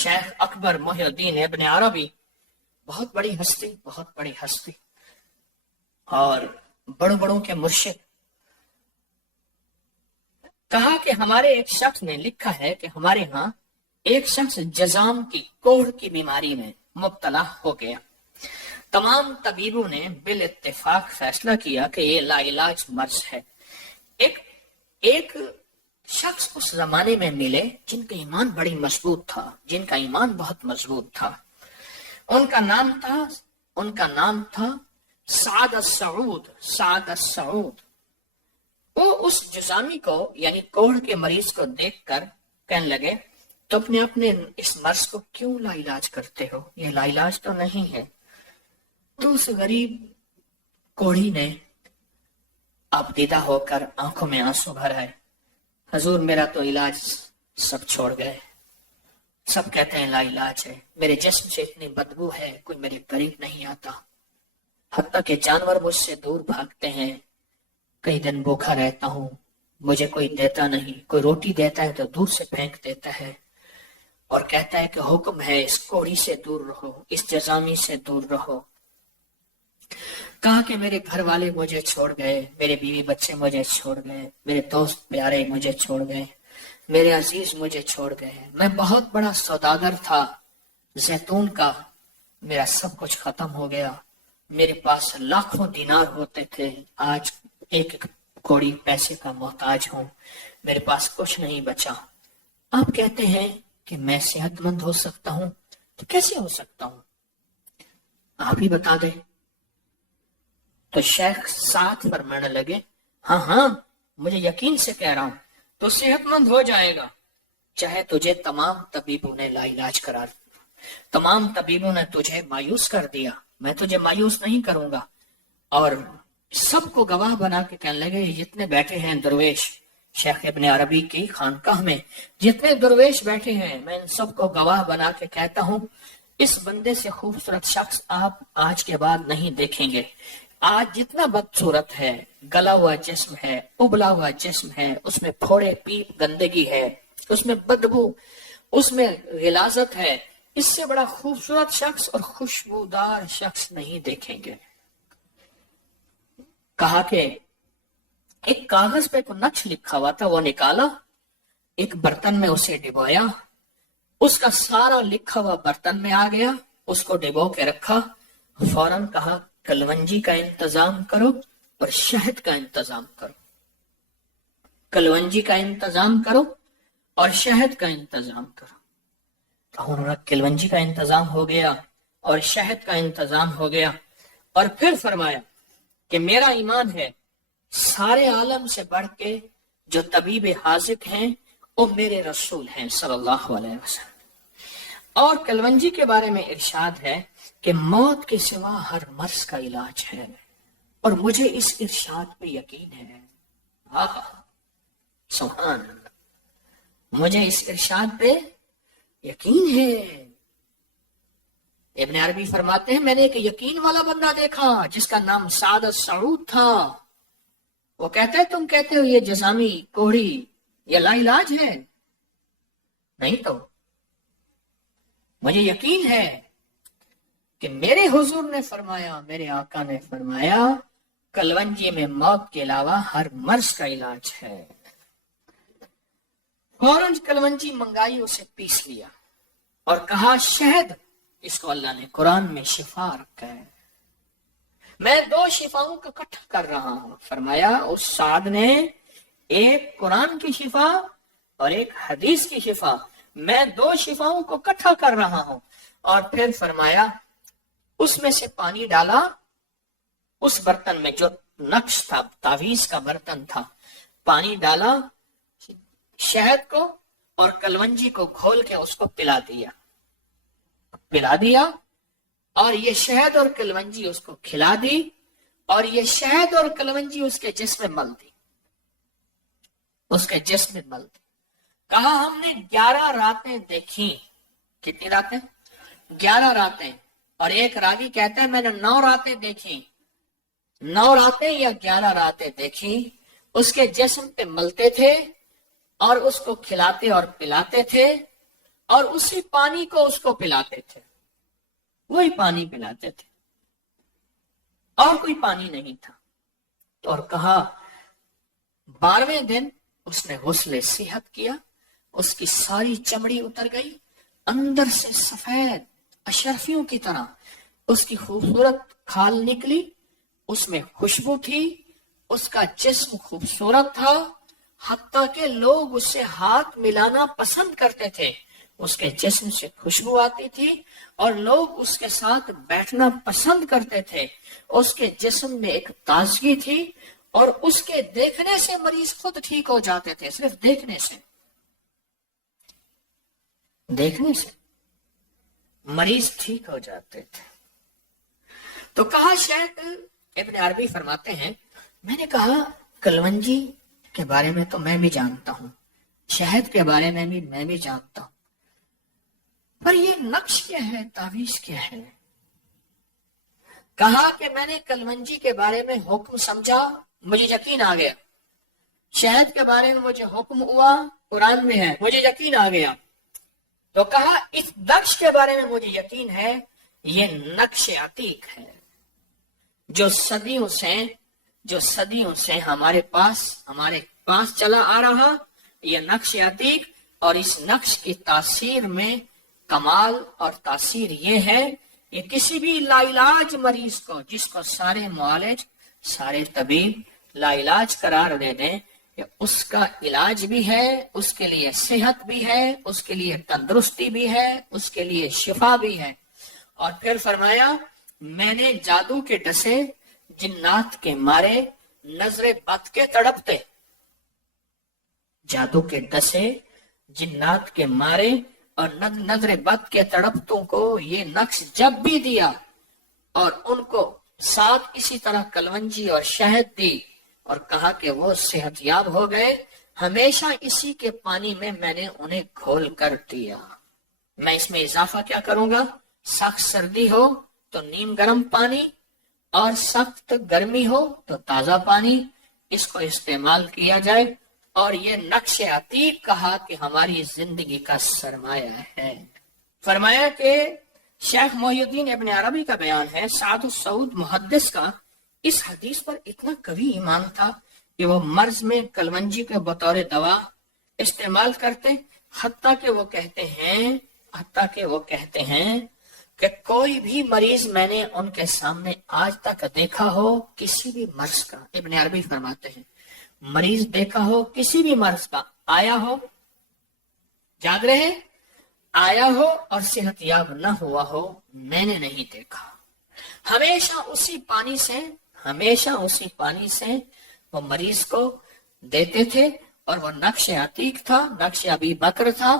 شیخ اکبر محی الدین ابن عربی، بہت بڑی ہستی اور بڑوں بڑوں کے مرشد، کہا کہ ہمارے ایک شخص نے لکھا ہے کہ ہمارے ہاں ایک شخص جزام کی کوڑھ کی بیماری میں مبتلا ہو گیا۔ تمام طبیبوں نے بالاتفاق فیصلہ کیا کہ یہ لا علاج مرض ہے۔ ایک شخص اس زمانے میں ملے جن کا ایمان بڑی مضبوط تھا، جن کا ایمان بہت مضبوط تھا۔ ان کا نام تھا سعد السعود۔ وہ اس جزامی کو یعنی کوڑھ کے مریض کو دیکھ کر کہنے لگے تو اپنے اس مرض کو کیوں لا علاج کرتے ہو؟ یہ لا علاج تو نہیں ہے۔ تو اس غریب کوڑھی نے اب دیدہ ہو کر آنکھوں میں آنسو بھر آئے، حضور میرا تو علاج سب چھوڑ گئے، سب کہتے ہیں لا علاج ہے، میرے جسم سے اتنی بدبو ہے کوئی میرے قریب نہیں آتا، حتیٰ کہ جانور مجھ سے دور بھاگتے ہیں، کئی دن بھوکا رہتا ہوں، مجھے کوئی دیتا نہیں، کوئی روٹی دیتا ہے تو دور سے پھینک دیتا ہے اور کہتا ہے کہ حکم ہے اس کوڑھی سے دور رہو، اس جزامی سے دور رہو۔ کہا کہ میرے گھر والے مجھے چھوڑ گئے، میرے بیوی بچے مجھے چھوڑ گئے، میرے دوست پیارے مجھے چھوڑ گئے، میرے عزیز مجھے چھوڑ گئے، میں بہت بڑا سوداگر تھا زیتون کا، میرا سب کچھ ختم ہو گیا، میرے پاس لاکھوں دینار ہوتے تھے، آج ایک کوڑی پیسے کا محتاج ہوں، میرے پاس کچھ نہیں بچا۔ آپ کہتے ہیں کہ میں صحت مند ہو سکتا ہوں، تو کیسے ہو سکتا ہوں؟ آپ ہی بتا دیں۔ تو شیخ ساتھ فرمانے لگے ہاں مجھے یقین سے کہہ رہا ہوں تو صحت مند ہو جائے گا، چاہے تجھے تمام طبیبوں نے لا علاج قرار دیا، تمام طبیبوں نے تجھے مایوس کر دیا، میں تجھے مایوس نہیں کروں گا۔ اور سب کو گواہ بنا کے کہنے لگے جتنے بیٹھے ہیں درویش شیخ ابن عربی کی خانقاہ میں، جتنے درویش بیٹھے ہیں میں ان سب کو گواہ بنا کے کہتا ہوں اس بندے سے خوبصورت شخص آپ آج کے بعد نہیں دیکھیں گے۔ آج جتنا بدصورت ہے، گلا ہوا جسم ہے، ابلا ہوا جسم ہے، اس میں پھوڑے پیپ گندگی ہے، اس میں بدبو، اس میں غلاظت ہے، اس سے بڑا خوبصورت شخص اور خوشبودار شخص نہیں دیکھیں گے۔ کہا کہ ایک کاغذ پہ کوئی نقش لکھا ہوا تھا، وہ نکالا، ایک برتن میں اسے ڈبویا، اس کا سارا لکھا ہوا برتن میں آ گیا، اس کو ڈبو کے رکھا، فوراً کہا کلونجی کا انتظام کرو اور شہد کا انتظام کرو، کلونجی کا انتظام کرو اور شہد کا انتظام کرو۔ تو انہوں نے کلونجی کا انتظام ہو گیا اور شہد کا انتظام ہو گیا، اور پھر فرمایا کہ میرا ایمان ہے سارے عالم سے بڑھ کے جو طبیب حاذق ہیں وہ میرے رسول ہیں صلی اللہ علیہ وسلم۔ اور کلونجی کے بارے میں ارشاد ہے کہ موت کے سوا ہر مرض کا علاج ہے، اور مجھے اس ارشاد پہ یقین ہے۔ سبحان اللہ، مجھے اس ارشاد پہ یقین ہے۔ ابن عربی فرماتے ہیں میں نے ایک یقین والا بندہ دیکھا جس کا نام سعد السعود تھا، وہ کہتے ہیں تم کہتے ہو یہ جزامی کوڑھی یہ لا علاج ہے، نہیں تو مجھے یقین ہے کہ میرے حضور نے فرمایا، میرے آقا نے فرمایا کلونجی میں موت کے علاوہ ہر مرض کا علاج ہے۔ فوراً کلونجی منگائی، اسے پیس لیا اور کہا شہد، اس کو اللہ نے قرآن میں شفا رکھا ہے، میں دو شفاؤں کو اکٹھا کر رہا ہوں۔ فرمایا اس سعد نے ایک قرآن کی شفا اور ایک حدیث کی شفا، میں دو شفاؤں کو اکٹھا کر رہا ہوں۔ اور پھر فرمایا اس میں سے پانی ڈالا، اس برتن میں جو نقش تھا، تعویذ کا برتن تھا، پانی ڈالا، شہد کو اور کلونجی کو گھول کے اس کو پلا دیا، اور یہ شہد اور کلونجی اس کو کھلا دی، اور یہ شہد اور کلونجی اس کے جسم میں مل دی، کہا ہم نے 11 راتیں دیکھی۔ کتنی راتیں؟ 11 راتیں۔ اور ایک راوی کہتا ہے میں نے 9 راتیں دیکھی، 9 راتیں یا 11 راتیں دیکھی، اس کے جسم پہ ملتے تھے اور اس کو کھلاتے اور پلاتے تھے، اور اسی پانی کو اس کو پلاتے تھے، وہی پانی پلاتے تھے، اور کوئی پانی نہیں تھا۔ اور کہا 12ویں دن اس نے غسل صحت کیا، اس کی ساری چمڑی اتر گئی، اندر سے سفید اشرفیوں کی طرح اس کی خوبصورت کھال نکلی، اس میں خوشبو تھی، اس کا جسم خوبصورت تھا، حتیٰ کہ لوگ اس سے ہاتھ ملانا پسند کرتے تھے، اس کے جسم سے خوشبو آتی تھی اور لوگ اس کے ساتھ بیٹھنا پسند کرتے تھے، اس کے جسم میں ایک تازگی تھی، اور اس کے دیکھنے سے مریض خود ٹھیک ہو جاتے تھے، صرف دیکھنے سے مریض ٹھیک ہو جاتے تھے۔ تو کہا، شیخ ابن عربی فرماتے ہیں، میں نے کہا کلونجی کے بارے میں تو میں بھی جانتا ہوں، شہد کے بارے میں بھی میں بھی جانتا ہوں، پر یہ نقش کیا ہے، تعویذ کیا ہے؟ کہا کہ میں نے کلونجی کے بارے میں حکم سمجھا، مجھے یقین آ گیا، شہد کے بارے میں مجھے حکم ہوا، قرآن میں ہے، مجھے یقین آ گیا۔ تو کہا اس نقش کے بارے میں مجھے یقین ہے، یہ نقش عتیق ہے، جو صدیوں سے ہمارے پاس چلا آ رہا، یہ نقش عتیق، اور اس نقش کی تاثیر میں کمال اور تاثیر یہ ہے، یہ کسی بھی لا علاج مریض کو، جس کو سارے معالج، سارے طبیب لا علاج قرار دے دیں، اس کا علاج بھی ہے، اس کے لیے صحت بھی ہے، اس کے لیے تندرستی بھی ہے، اس کے لیے شفا بھی ہے۔ اور پھر فرمایا، میں نے جادو کے ڈسے جنات کے مارے، نظر بد کے تڑپتے، جادو کے ڈسے جنات کے مارے اور نظر بد کے تڑپتوں کو یہ نقش جب بھی دیا، اور ان کو ساتھ اسی طرح کلونجی اور شہد دی، اور کہا کہ وہ صحت یاب ہو گئے، ہمیشہ اسی کے پانی میں میں نے انہیں کھول کر دیا۔ میں اس میں اضافہ کیا کروں گا، سخت سردی ہو تو نیم گرم پانی، اور سخت گرمی ہو تو تازہ پانی، اس کو استعمال کیا جائے۔ اور یہ نقش عتیق کہا کہ ہماری زندگی کا سرمایہ ہے۔ فرمایا کہ شیخ محی الدین ابن عربی کا بیان ہے، سعد السعود محدث کا اس حدیث پر اتنا قوی ایمان تھا کہ وہ مرض میں کلونجی کے بطور دوا استعمال کرتے، حتیٰ کہ وہ کہتے ہیں کہ کوئی بھی مریض میں نے ان کے سامنے آج تک دیکھا ہو، کسی بھی مرض کا، ابن عربی فرماتے ہیں، مریض دیکھا ہو کسی بھی مرض کا، آیا ہو، جاگ رہے، آیا ہو اور صحت یاب نہ ہوا ہو، میں نے نہیں دیکھا۔ ہمیشہ اسی پانی سے وہ مریض کو دیتے تھے، اور وہ نقش عتیق تھا، نقش ابی بکر تھا،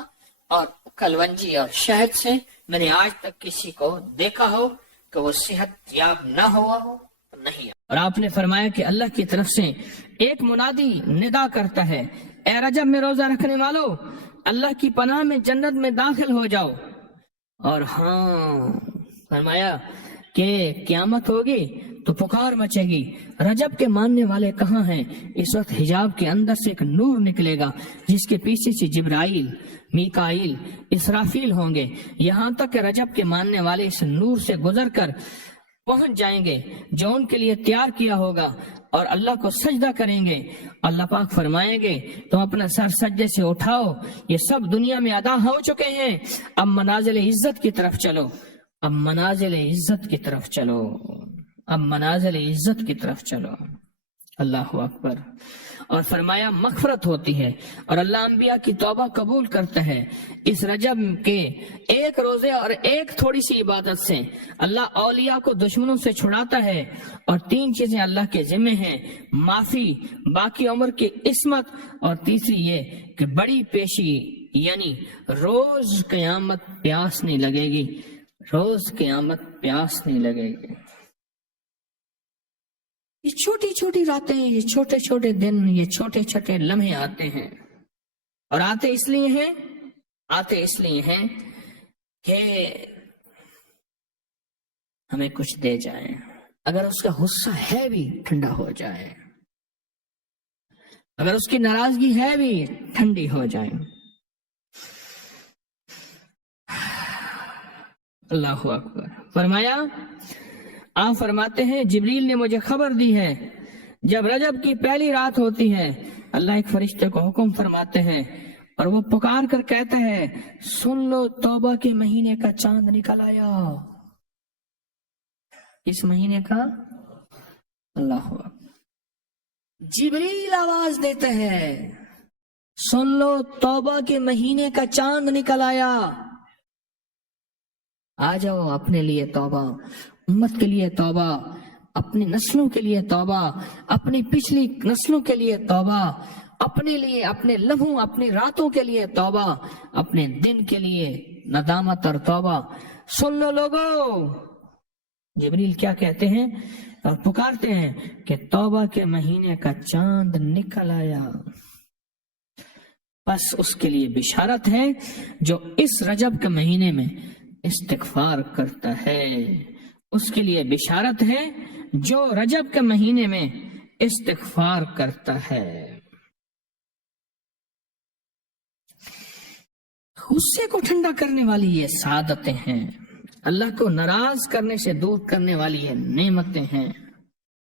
اور کلونجی اور شہد سے میں نے آج تک کسی کو دیکھا ہو کہ وہ صحت یاب نہ ہوا ہو، نہیں۔ اور آپ نے فرمایا کہ اللہ کی طرف سے ایک منادی ندا کرتا ہے، اے رجب میں روزہ رکھنے والو، اللہ کی پناہ میں جنت میں داخل ہو جاؤ۔ اور فرمایا کہ قیامت ہوگی تو پکار مچے گی، رجب کے ماننے والے کہاں ہیں؟ اس وقت حجاب کے اندر سے ایک نور نکلے گا، جس کے پیچھے سے جبرائیل، میکائیل، اسرافیل ہوں گے، یہاں تک کہ رجب کے ماننے والے اس نور سے گزر کر پہنچ جائیں گے جو ان کے لیے تیار کیا ہوگا، اور اللہ کو سجدہ کریں گے۔ اللہ پاک فرمائیں گے تم اپنا سر سجدے سے اٹھاؤ، یہ سب دنیا میں ادا ہو چکے ہیں، اب منازل عزت کی طرف چلو، اب منازل عزت کی طرف چلو، اب منازل عزت کی طرف چلو۔ اللہ اکبر۔ اور فرمایا مغفرت ہوتی ہے اور اللہ انبیاء کی توبہ قبول کرتا ہے۔ اس رجب کے ایک روزے اور ایک تھوڑی سی عبادت سے اللہ اولیاء کو دشمنوں سے چھڑاتا ہے، اور 3 چیزیں اللہ کے ذمہ ہیں، معافی، باقی عمر کی عصمت، اور تیسری یہ کہ بڑی پیشی، یعنی روز قیامت پیاس نہیں لگے گی، روز قیامت پیاس نہیں لگے گی۔ یہ چھوٹی چھوٹی راتیں، یہ چھوٹے چھوٹے دن، یہ چھوٹے چھوٹے لمحے آتے ہیں، اور آتے اس لیے ہیں کہ ہمیں کچھ دے جائیں، اگر اس کا غصہ ہے بھی ٹھنڈا ہو جائے، اگر اس کی ناراضگی ہے بھی ٹھنڈی ہو جائے۔ اللہ اکبر۔ فرمایا، آپ فرماتے ہیں جبریل نے مجھے خبر دی ہے جب رجب کی پہلی رات ہوتی ہے اللہ ایک فرشتے کو حکم فرماتے ہیں اور وہ پکار کر کہتا ہے سن لو توبہ کے مہینے کا چاند نکل آیا۔ اس مہینے کا؟ اللہ اکبر۔ جبریل آواز دیتے ہیں سن لو توبہ کے مہینے کا چاند نکل آیا، آ جاؤ اپنے لیے توبہ، امت کے لیے توبہ، اپنی نسلوں کے لیے توبہ، اپنی پچھلی نسلوں کے لیے توبہ، اپنے لیے، اپنے لمحوں، اپنی راتوں کے لیے توبہ، اپنے دن کے لیے ندامت اور توبہ۔ سن لو لوگو، جبریل کیا کہتے ہیں اور پکارتے ہیں کہ توبہ کے مہینے کا چاند نکل آیا۔ بس اس کے لیے بشارت ہے جو اس رجب کے مہینے میں استغفار کرتا ہے، اس کے لیے بشارت ہے جو رجب کے مہینے میں استغفار کرتا ہے۔ غصے کو ٹھنڈا کرنے والی یہ سعادتیں ہیں، اللہ کو ناراض کرنے سے دور کرنے والی یہ نعمتیں ہیں۔